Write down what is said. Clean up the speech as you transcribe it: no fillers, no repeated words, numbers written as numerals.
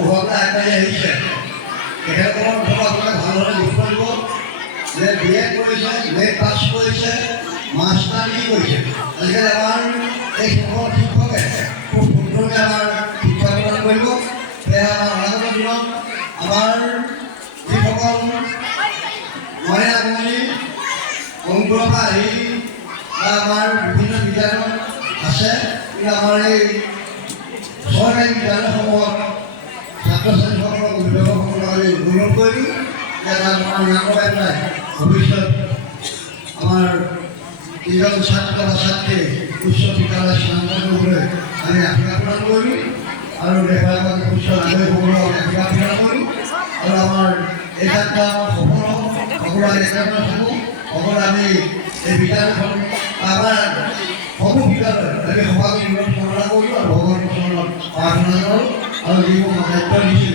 পোহৰলৈ আগবাঢ়ি আহিছে তেখেতসকলৰ ওপৰত আপোনালোকে ভালদৰে গুৰুত্ব দিব যে BA কৰিছে, নেট পাছ কৰিছে, মাষ্টাৰ ডিগ্ৰী কৰিছে। আজিকালি আমাৰ এই সকলো শিক্ষকে খুব সুন্দৰকৈ আমাৰ শিক্ষা প্ৰদান কৰিব। সেয়া আমাৰ অনাগত দিনত আমাৰ যিসকল মহিলা কৰ্মী অংকুৰৰ পৰা আহি বা আমাৰ বিভিন্ন বিদ্যালয় আছে, কিন্তু আমাৰ এই চৰকাৰী বিদ্যালয়সমূহত ছাত্ৰ ছাত্ৰীসকলক অভিভাৱকসকলক আমি অনুৰোধ কৰিম যে তাত আমাৰ নামবাই নাই ভৱিষ্যত আমাৰ যিজন ছাত্ৰ বা ছাত্ৰী উচ্চ বিদ্যালয় স্থানান্তৰ কৰিবলৈ আমি আশীৰ্বাদ প্ৰদান কৰিম আৰু দেশৰ উচ্চ নাগৰিকসকলক আশীৰ্বাদ প্ৰদান কৰিম আৰু আমাৰ এই যাত্ৰা সফল হওক। সকলো আমি একেলগে থাকোঁ, সকলো আমি এই বিদ্যালয়খন আমাৰ সমূহ বিদ্যালয় আমি সভাপতি কামনা কৰোঁ আৰু ভগৱানৰ চৰণত প্ৰাৰ্থনা কৰোঁ আৰু যিবোৰ দায়িত্ব দিছিল